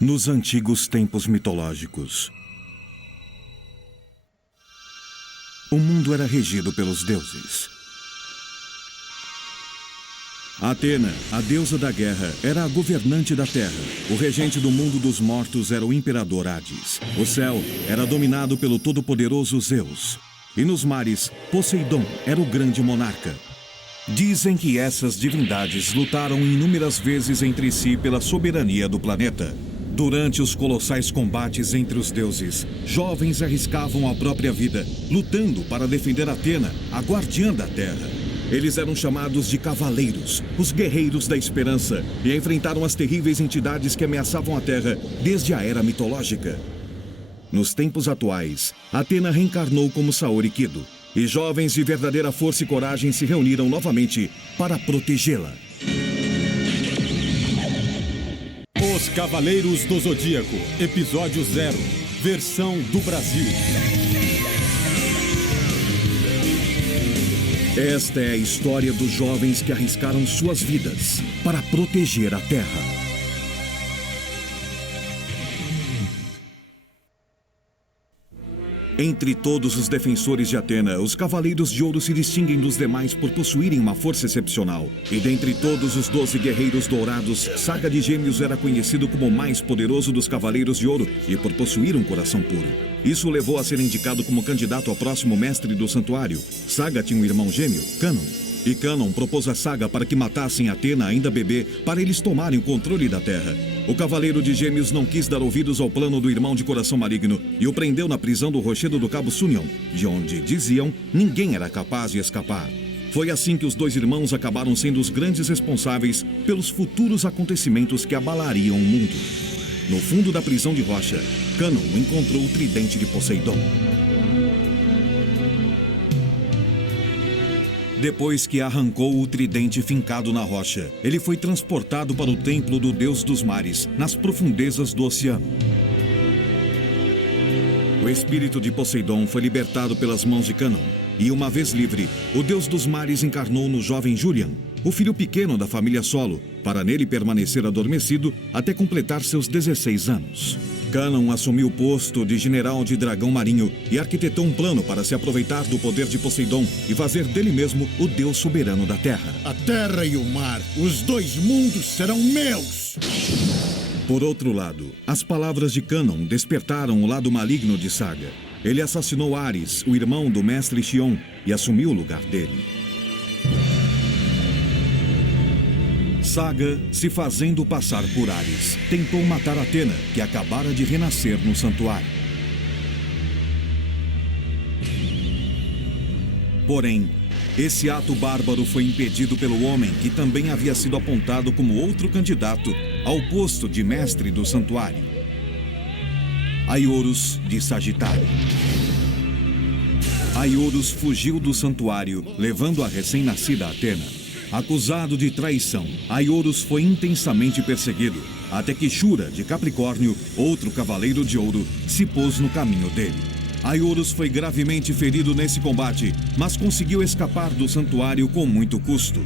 Nos antigos tempos mitológicos, o mundo era regido pelos deuses. Atena, a deusa da guerra, era a governante da terra. O regente do mundo dos mortos era o imperador Hades. O céu era dominado pelo todo-poderoso Zeus. E nos mares, Poseidon era o grande monarca. Dizem que essas divindades lutaram inúmeras vezes entre si pela soberania do planeta. Durante os colossais combates entre os deuses, jovens arriscavam a própria vida, lutando para defender Atena, a guardiã da terra. Eles eram chamados de cavaleiros, os guerreiros da esperança, e enfrentaram as terríveis entidades que ameaçavam a terra desde a era mitológica. Nos tempos atuais, Atena reencarnou como Saori Kido, e jovens de verdadeira força e coragem se reuniram novamente para protegê-la. Os Cavaleiros do Zodíaco, Episódio 0, versão do Brasil. Esta é a história dos jovens que arriscaram suas vidas para proteger a Terra. Entre todos os defensores de Atena, os Cavaleiros de Ouro se distinguem dos demais por possuírem uma força excepcional. E dentre todos os 12 guerreiros dourados, Saga de Gêmeos era conhecido como o mais poderoso dos Cavaleiros de Ouro e por possuir um coração puro. Isso o levou a ser indicado como candidato ao próximo mestre do santuário. Saga tinha um irmão gêmeo, Canon. E Canon propôs a Saga para que matassem Atena ainda bebê, para eles tomarem o controle da Terra. O Cavaleiro de Gêmeos não quis dar ouvidos ao plano do irmão de coração maligno e o prendeu na prisão do rochedo do Cabo Sunion, de onde, diziam, ninguém era capaz de escapar. Foi assim que os dois irmãos acabaram sendo os grandes responsáveis pelos futuros acontecimentos que abalariam o mundo. No fundo da prisão de rocha, Canon encontrou o tridente de Poseidon. Depois que arrancou o tridente fincado na rocha, ele foi transportado para o templo do Deus dos Mares, nas profundezas do oceano. O espírito de Poseidon foi libertado pelas mãos de Canon, e uma vez livre, o Deus dos Mares encarnou no jovem Julian, o filho pequeno da família Solo, para nele permanecer adormecido até completar seus 16 anos. Canon assumiu o posto de general de dragão marinho e arquitetou um plano para se aproveitar do poder de Poseidon e fazer dele mesmo o deus soberano da terra. A terra e o mar, os dois mundos serão meus! Por outro lado, as palavras de Canon despertaram o lado maligno de Saga. Ele assassinou Ares, o irmão do mestre Xion, e assumiu o lugar dele. Saga, se fazendo passar por Ares, tentou matar Atena, que acabara de renascer no santuário. Porém, esse ato bárbaro foi impedido pelo homem que também havia sido apontado como outro candidato ao posto de mestre do santuário. Aioros de Sagitário. Aioros fugiu do santuário, levando a recém-nascida Atena. Acusado de traição, Aioros foi intensamente perseguido, até que Shura, de Capricórnio, outro cavaleiro de ouro, se pôs no caminho dele. Aioros foi gravemente ferido nesse combate, mas conseguiu escapar do santuário com muito custo.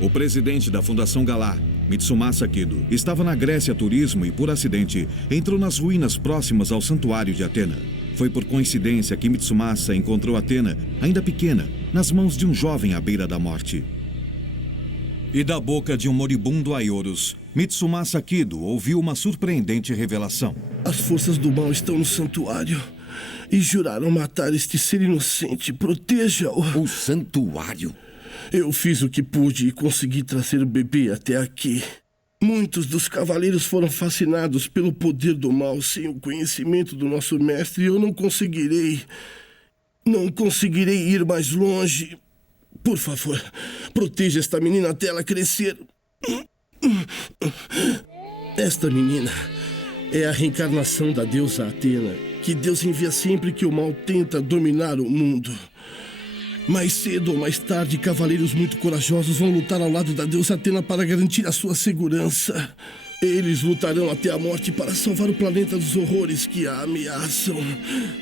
O presidente da Fundação Galar, Mitsumasa Kido, estava na Grécia a turismo e, por acidente, entrou nas ruínas próximas ao santuário de Atena. Foi por coincidência que Mitsumasa encontrou Atena, ainda pequena, nas mãos de um jovem à beira da morte. E da boca de um moribundo Aioros, Mitsumasa Kido ouviu uma surpreendente revelação. As forças do mal estão no santuário e juraram matar este ser inocente. Proteja-o. O santuário? Eu fiz o que pude e consegui trazer o bebê até aqui. Muitos dos cavaleiros foram fascinados pelo poder do mal. Sem o conhecimento do nosso mestre, eu não conseguirei ir mais longe. Por favor, proteja esta menina até ela crescer. Esta menina é a reencarnação da deusa Atena, que Deus envia sempre que o mal tenta dominar o mundo. Mais cedo ou mais tarde, cavaleiros muito corajosos vão lutar ao lado da deusa Atena para garantir a sua segurança. Eles lutarão até a morte para salvar o planeta dos horrores que a ameaçam.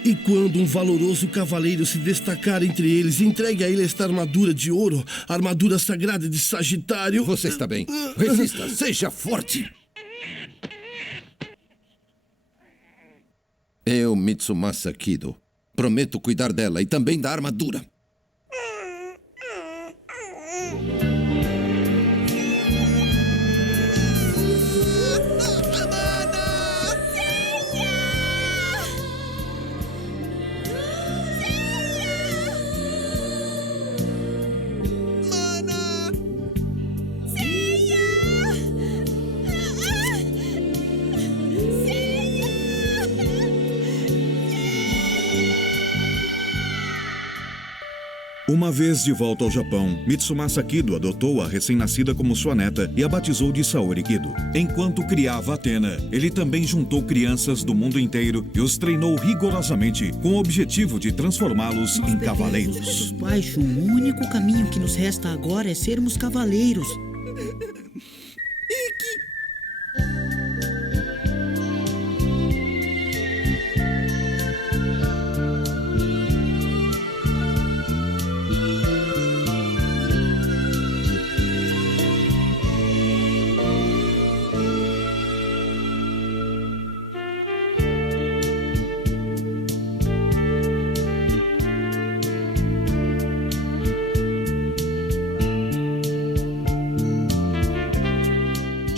E quando um valoroso cavaleiro se destacar entre eles, entregue a ele esta armadura de ouro, a armadura sagrada de Sagitário. Você está bem. Resista, seja forte. Eu, Mitsumasa Kido, prometo cuidar dela e também da armadura. Uma vez de volta ao Japão, Mitsumasa Kido adotou a recém-nascida como sua neta e a batizou de Saori Kido. Enquanto criava Athena, ele também juntou crianças do mundo inteiro e os treinou rigorosamente com o objetivo de transformá-los em cavaleiros. Baixo, o único caminho que nos resta agora é sermos cavaleiros.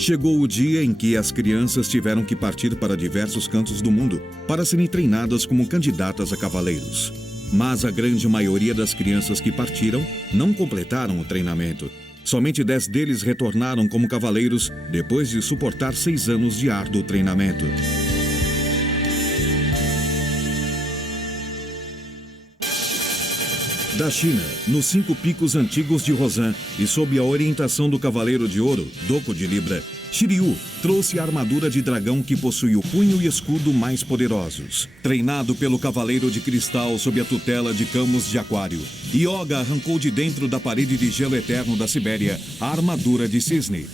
Chegou o dia em que as crianças tiveram que partir para diversos cantos do mundo para serem treinadas como candidatas a cavaleiros. Mas a grande maioria das crianças que partiram não completaram o treinamento. Somente 10 deles retornaram como cavaleiros depois de suportar 6 anos de árduo treinamento. Da China, nos 5 picos antigos de Rosan e sob a orientação do Cavaleiro de Ouro, Doko de Libra, Shiryu trouxe a armadura de dragão que possui o punho e escudo mais poderosos. Treinado pelo Cavaleiro de Cristal sob a tutela de Camus de Aquário, Yoga arrancou de dentro da parede de gelo eterno da Sibéria a armadura de cisne.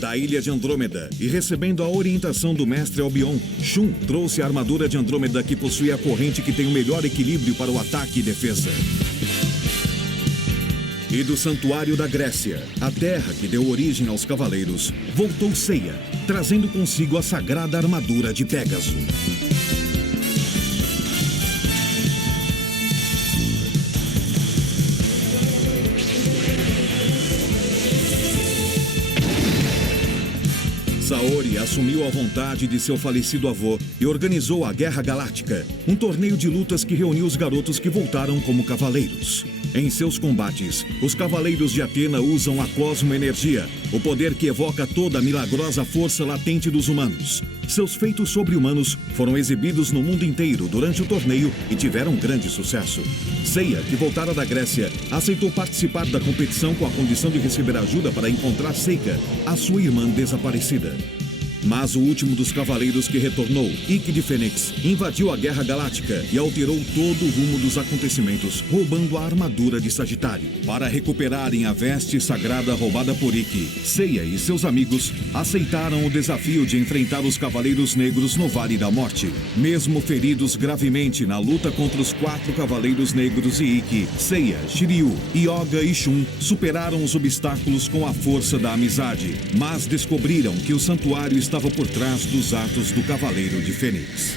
Da ilha de Andrômeda e recebendo a orientação do mestre Albion, Shun trouxe a armadura de Andrômeda que possui a corrente que tem o melhor equilíbrio para o ataque e defesa. E do Santuário da Grécia, a terra que deu origem aos cavaleiros, voltou Seiya, trazendo consigo a sagrada armadura de Pégaso. Saori assumiu a vontade de seu falecido avô e organizou a Guerra Galáctica, um torneio de lutas que reuniu os garotos que voltaram como cavaleiros. Em seus combates, os cavaleiros de Athena usam a cosmoenergia, o poder que evoca toda a milagrosa força latente dos humanos. Seus feitos sobre-humanos foram exibidos no mundo inteiro durante o torneio e tiveram grande sucesso. Seiya, que voltara da Grécia, aceitou participar da competição com a condição de receber ajuda para encontrar Seika, a sua irmã desaparecida. Mas o último dos cavaleiros que retornou, Ikki de Fênix, invadiu a Guerra Galáctica e alterou todo o rumo dos acontecimentos, roubando a armadura de Sagitário. Para recuperarem a veste sagrada roubada por Ikki, Seiya e seus amigos aceitaram o desafio de enfrentar os Cavaleiros Negros no Vale da Morte. Mesmo feridos gravemente na luta contra os 4 Cavaleiros Negros e Ikki, Seiya, Shiryu, Yoga e Shun superaram os obstáculos com a força da amizade, mas descobriram que o santuário estava por trás dos atos do Cavaleiro de Fênix.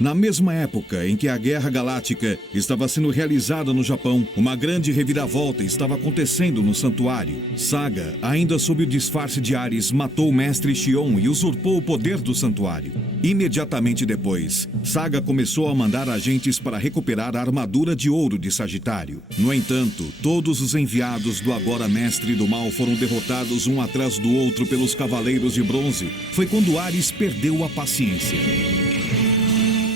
Na mesma época em que a Guerra Galáctica estava sendo realizada no Japão, uma grande reviravolta estava acontecendo no santuário. Saga, ainda sob o disfarce de Ares, matou o mestre Xion e usurpou o poder do santuário. Imediatamente depois, Saga começou a mandar agentes para recuperar a armadura de ouro de Sagitário. No entanto, todos os enviados do agora mestre do mal foram derrotados um atrás do outro pelos Cavaleiros de Bronze. Foi quando Ares perdeu a paciência.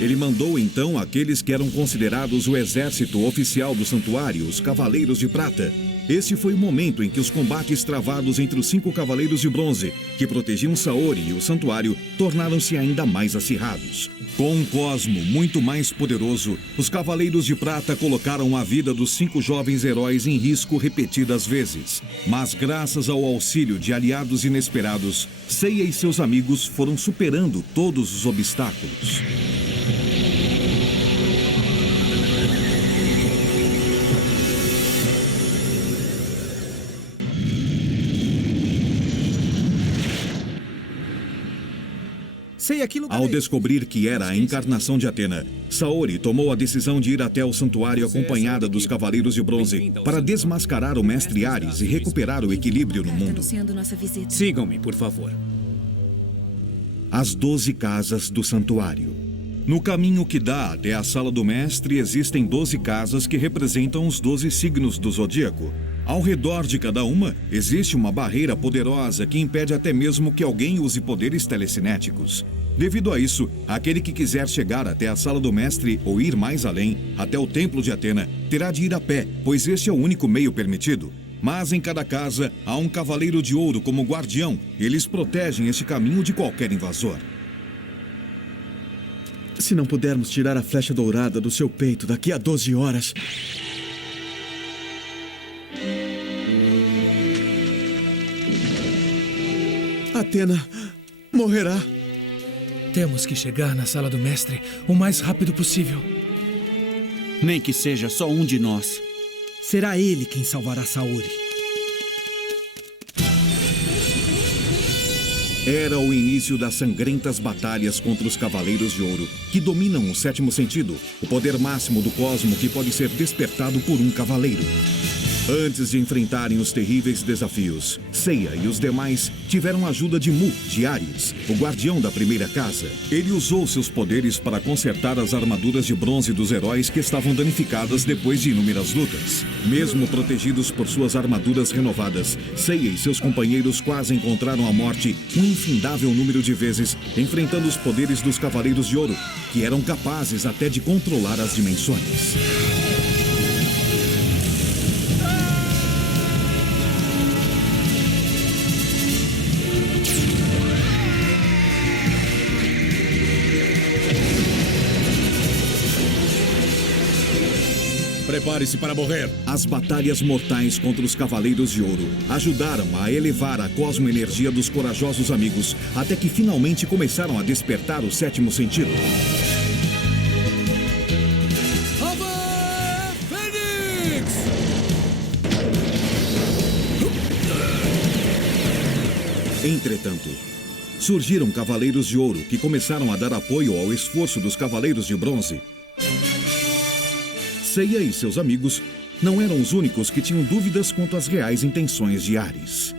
Ele mandou então aqueles que eram considerados o exército oficial do santuário, os Cavaleiros de Prata. Esse foi o momento em que os combates travados entre os 5 Cavaleiros de Bronze, que protegiam Saori e o santuário, tornaram-se ainda mais acirrados. Com um cosmo muito mais poderoso, os Cavaleiros de Prata colocaram a vida dos 5 jovens heróis em risco repetidas vezes. Mas graças ao auxílio de aliados inesperados, Seiya e seus amigos foram superando todos os obstáculos. Sei aquilo. Ao descobrir que era a encarnação de Atena, Saori tomou a decisão de ir até o santuário acompanhada dos Cavaleiros de Bronze para desmascarar o mestre Ares e recuperar o equilíbrio no mundo. Sigam-me, por favor. As 12 casas do santuário. No caminho que dá até a sala do mestre, existem 12 casas que representam os 12 signos do zodíaco. Ao redor de cada uma, existe uma barreira poderosa que impede até mesmo que alguém use poderes telecinéticos. Devido a isso, aquele que quiser chegar até a sala do mestre ou ir mais além, até o templo de Atena, terá de ir a pé, pois este é o único meio permitido. Mas em cada casa, há um cavaleiro de ouro como guardião. Eles protegem este caminho de qualquer invasor. Se não pudermos tirar a flecha dourada do seu peito daqui a 12 horas... Atena morrerá. Temos que chegar na sala do mestre o mais rápido possível. Nem que seja só um de nós. Será ele quem salvará Saori. Era o início das sangrentas batalhas contra os Cavaleiros de Ouro, que dominam o sétimo sentido, o poder máximo do cosmo que pode ser despertado por um cavaleiro. Antes de enfrentarem os terríveis desafios, Seiya e os demais tiveram a ajuda de Mu, de Ares, o guardião da primeira casa. Ele usou seus poderes para consertar as armaduras de bronze dos heróis que estavam danificadas depois de inúmeras lutas. Mesmo protegidos por suas armaduras renovadas, Seiya e seus companheiros quase encontraram a morte um infindável número de vezes, enfrentando os poderes dos Cavaleiros de Ouro, que eram capazes até de controlar as dimensões. Prepare-se para morrer. As batalhas mortais contra os Cavaleiros de Ouro ajudaram a elevar a cosmoenergia dos corajosos amigos, até que finalmente começaram a despertar o sétimo sentido. Ave Fênix! Entretanto, surgiram Cavaleiros de Ouro que começaram a dar apoio ao esforço dos Cavaleiros de Bronze. Seiya e seus amigos não eram os únicos que tinham dúvidas quanto às reais intenções de Ares.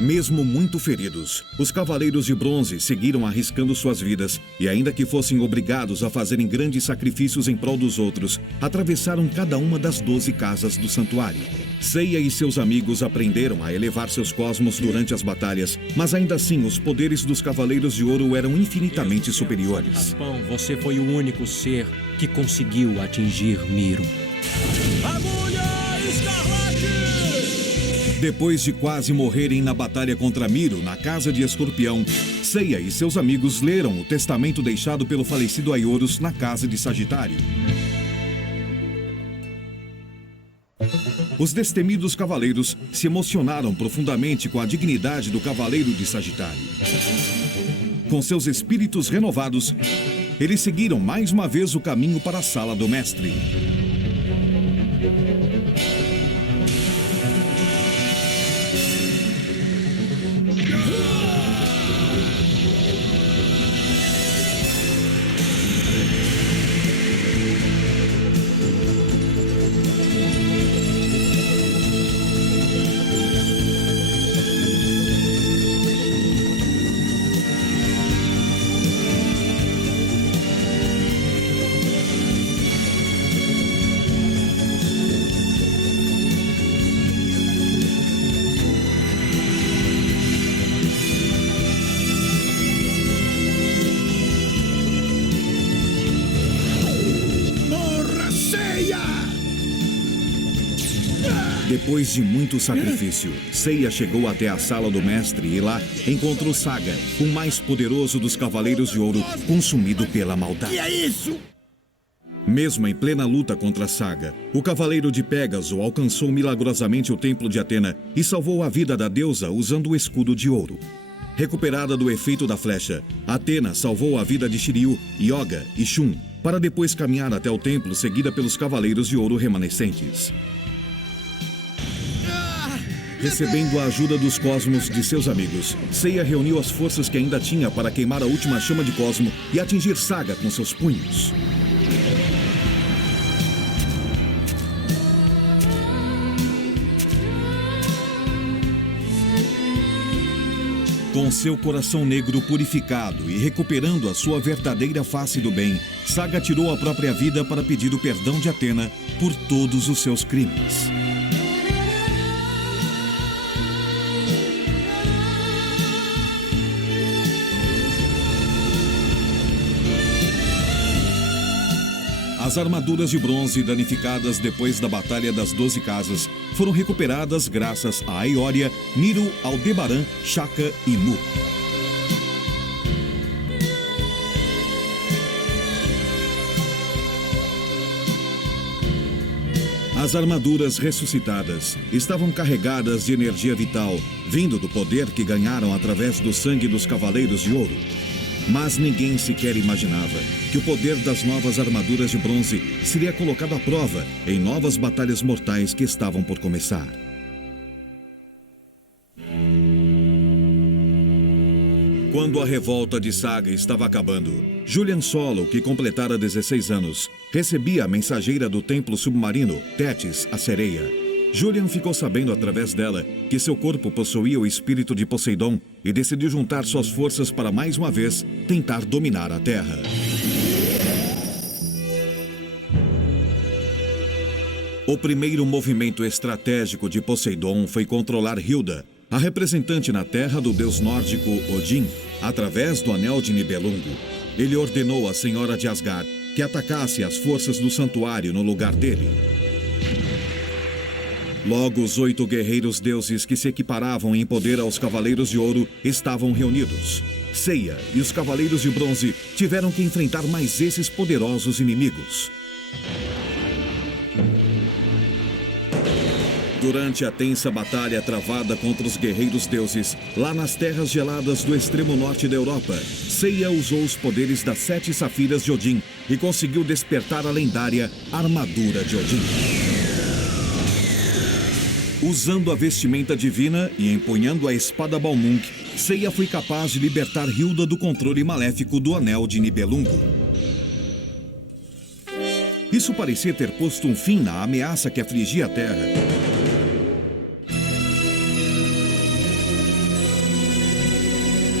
Mesmo muito feridos, os Cavaleiros de Bronze seguiram arriscando suas vidas e, ainda que fossem obrigados a fazerem grandes sacrifícios em prol dos outros, atravessaram cada uma das 12 casas do santuário. Seiya e seus amigos aprenderam a elevar seus cosmos durante as batalhas, mas ainda assim os poderes dos Cavaleiros de Ouro eram infinitamente superiores. Raspão, você foi o único ser que conseguiu atingir Miro. Agulha Escarlate! Depois de quase morrerem na batalha contra Miro, na Casa de Escorpião, Seiya e seus amigos leram o testamento deixado pelo falecido Aioros na Casa de Sagitário. Os destemidos cavaleiros se emocionaram profundamente com a dignidade do Cavaleiro de Sagitário. Com seus espíritos renovados, eles seguiram mais uma vez o caminho para a sala do mestre. Depois de muito sacrifício, Seiya chegou até a sala do mestre e lá encontrou Saga, o mais poderoso dos Cavaleiros de Ouro, consumido pela maldade. Que é isso? Mesmo em plena luta contra Saga, o Cavaleiro de Pégaso alcançou milagrosamente o templo de Atena e salvou a vida da deusa usando o escudo de ouro. Recuperada do efeito da flecha, Atena salvou a vida de Shiryu, Yoga e Shun, para depois caminhar até o templo seguida pelos Cavaleiros de Ouro remanescentes. Recebendo a ajuda dos Cosmos de seus amigos, Seiya reuniu as forças que ainda tinha para queimar a última chama de Cosmo e atingir Saga com seus punhos. Com seu coração negro purificado e recuperando a sua verdadeira face do bem, Saga tirou a própria vida para pedir o perdão de Athena por todos os seus crimes. As armaduras de bronze danificadas depois da Batalha das 12 Casas foram recuperadas graças a Aioria, Miru, Aldebaran, Shaka e Mu. As armaduras ressuscitadas estavam carregadas de energia vital, vindo do poder que ganharam através do sangue dos Cavaleiros de Ouro. Mas ninguém sequer imaginava que o poder das novas armaduras de bronze seria colocado à prova em novas batalhas mortais que estavam por começar. Quando a revolta de Saga estava acabando, Julian Solo, que completara 16 anos, recebia a mensageira do templo submarino, Tétis, a sereia. Julian ficou sabendo através dela que seu corpo possuía o espírito de Poseidon e decidiu juntar suas forças para mais uma vez tentar dominar a Terra. O primeiro movimento estratégico de Poseidon foi controlar Hilda, a representante na Terra do deus nórdico Odin, através do Anel de Nibelungo. Ele ordenou à Senhora de Asgard que atacasse as forças do santuário no lugar dele. Logo, os 8 guerreiros deuses que se equiparavam em poder aos Cavaleiros de Ouro estavam reunidos. Seiya e os Cavaleiros de Bronze tiveram que enfrentar mais esses poderosos inimigos. Durante a tensa batalha travada contra os guerreiros deuses, lá nas terras geladas do extremo norte da Europa, Seiya usou os poderes das 7 safiras de Odin e conseguiu despertar a lendária Armadura de Odin. Usando a vestimenta divina e empunhando a espada Balmung, Seiya foi capaz de libertar Hilda do controle maléfico do Anel de Nibelungo. Isso parecia ter posto um fim na ameaça que afligia a Terra.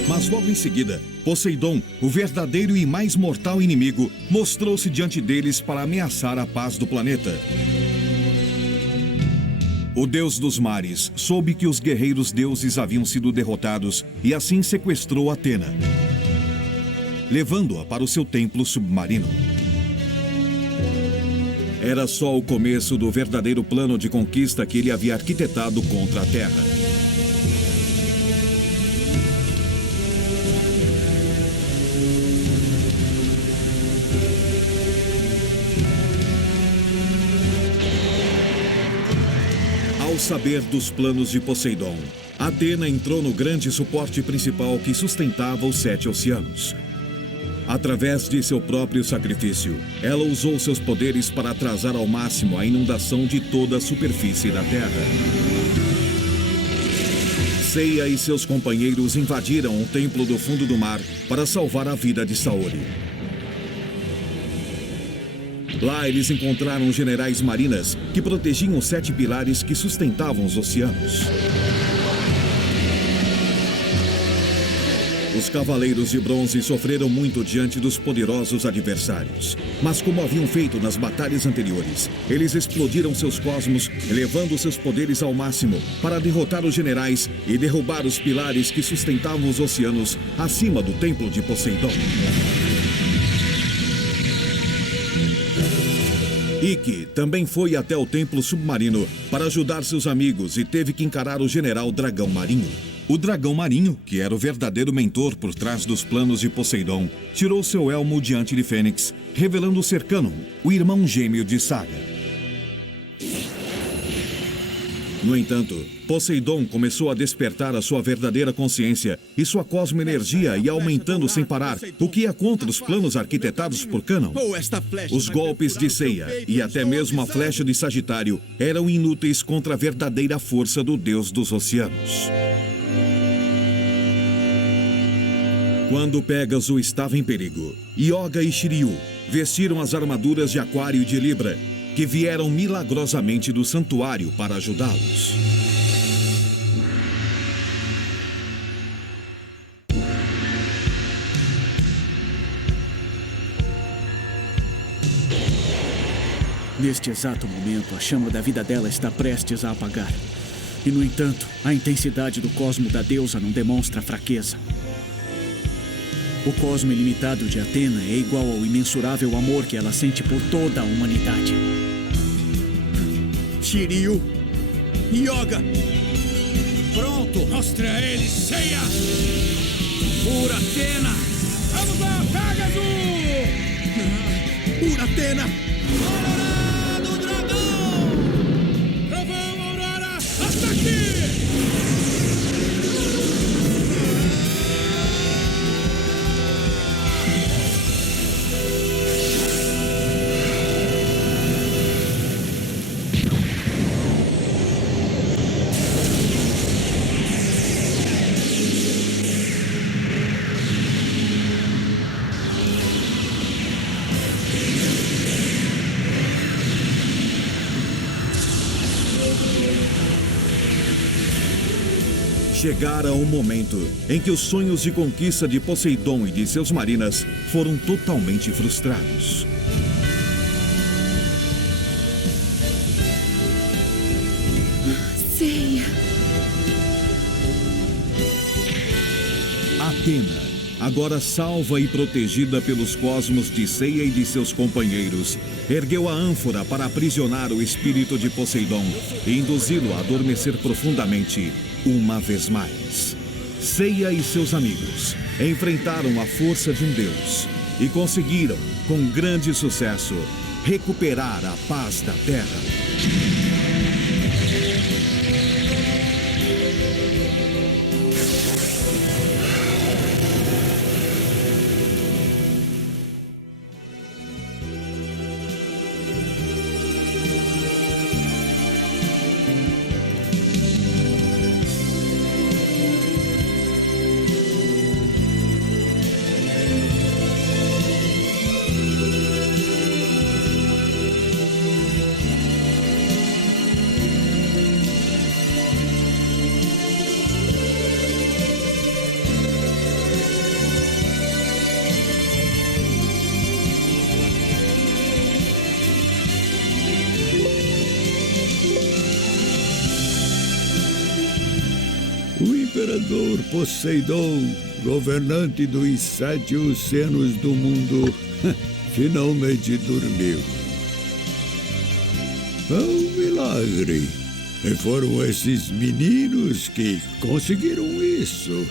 Mas logo em seguida, Poseidon, o verdadeiro e mais mortal inimigo, mostrou-se diante deles para ameaçar a paz do planeta. O deus dos mares soube que os guerreiros deuses haviam sido derrotados e assim sequestrou Athena, levando-a para o seu templo submarino. Era só o começo do verdadeiro plano de conquista que ele havia arquitetado contra a Terra. Ao saber dos planos de Poseidon, Athena entrou no grande suporte principal que sustentava os 7 oceanos. Através de seu próprio sacrifício, ela usou seus poderes para atrasar ao máximo a inundação de toda a superfície da Terra. Seiya e seus companheiros invadiram um templo do fundo do mar para salvar a vida de Saori. Lá eles encontraram generais marinas que protegiam os 7 pilares que sustentavam os oceanos. Os Cavaleiros de Bronze sofreram muito diante dos poderosos adversários. Mas como haviam feito nas batalhas anteriores, eles explodiram seus cosmos, elevando seus poderes ao máximo para derrotar os generais e derrubar os pilares que sustentavam os oceanos acima do templo de Poseidon. Ikki também foi até o templo submarino para ajudar seus amigos e teve que encarar o general Dragão Marinho. O Dragão Marinho, que era o verdadeiro mentor por trás dos planos de Poseidon, tirou seu elmo diante de Fênix, revelando ser Canon, o irmão gêmeo de Saga. No entanto, Poseidon começou a despertar a sua verdadeira consciência e sua cosmoenergia ia aumentando sem parar, o que ia contra os planos arquitetados por Cânon. Os golpes de Seiya e até mesmo a flecha de Sagitário eram inúteis contra a verdadeira força do deus dos oceanos. Quando Pégaso estava em perigo, Yoga e Shiryu vestiram as armaduras de Aquário e de Libra, que vieram milagrosamente do santuário para ajudá-los. Neste exato momento, a chama da vida dela está prestes a apagar. E, no entanto, a intensidade do cosmo da deusa não demonstra fraqueza. O cosmo ilimitado de Atena é igual ao imensurável amor que ela sente por toda a humanidade. Shiryu, Yoga, pronto, mostre a eles, Seiya! Por Atena! Vamos lá, Pégaso! Por Atena! Aurora do Dragão! Trovão, Aurora, ataque! Chegara um momento em que os sonhos de conquista de Poseidon e de seus marinas foram totalmente frustrados. Seiya. Atena, agora salva e protegida pelos cosmos de Seiya e de seus companheiros, ergueu a ânfora para aprisionar o espírito de Poseidon e induzi-lo a adormecer profundamente uma vez mais. Seiya e seus amigos enfrentaram a força de um deus e conseguiram, com grande sucesso, recuperar a paz da Terra. Imperador Poseidon, governante dos 7 oceanos do mundo, finalmente dormiu. É um milagre. E foram esses meninos que conseguiram isso.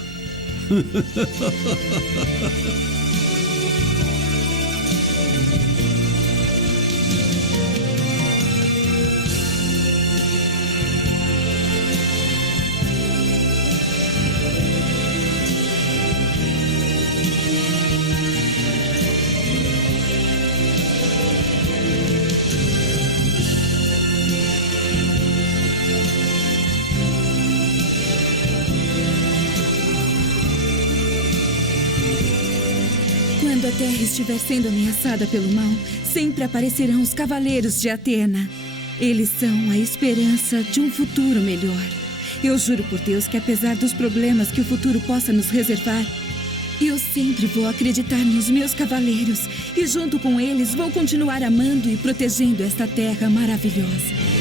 Quando a Terra estiver sendo ameaçada pelo mal, sempre aparecerão os Cavaleiros de Atena. Eles são a esperança de um futuro melhor. Eu juro por Deus que, apesar dos problemas que o futuro possa nos reservar, eu sempre vou acreditar nos meus cavaleiros e, junto com eles, vou continuar amando e protegendo esta terra maravilhosa.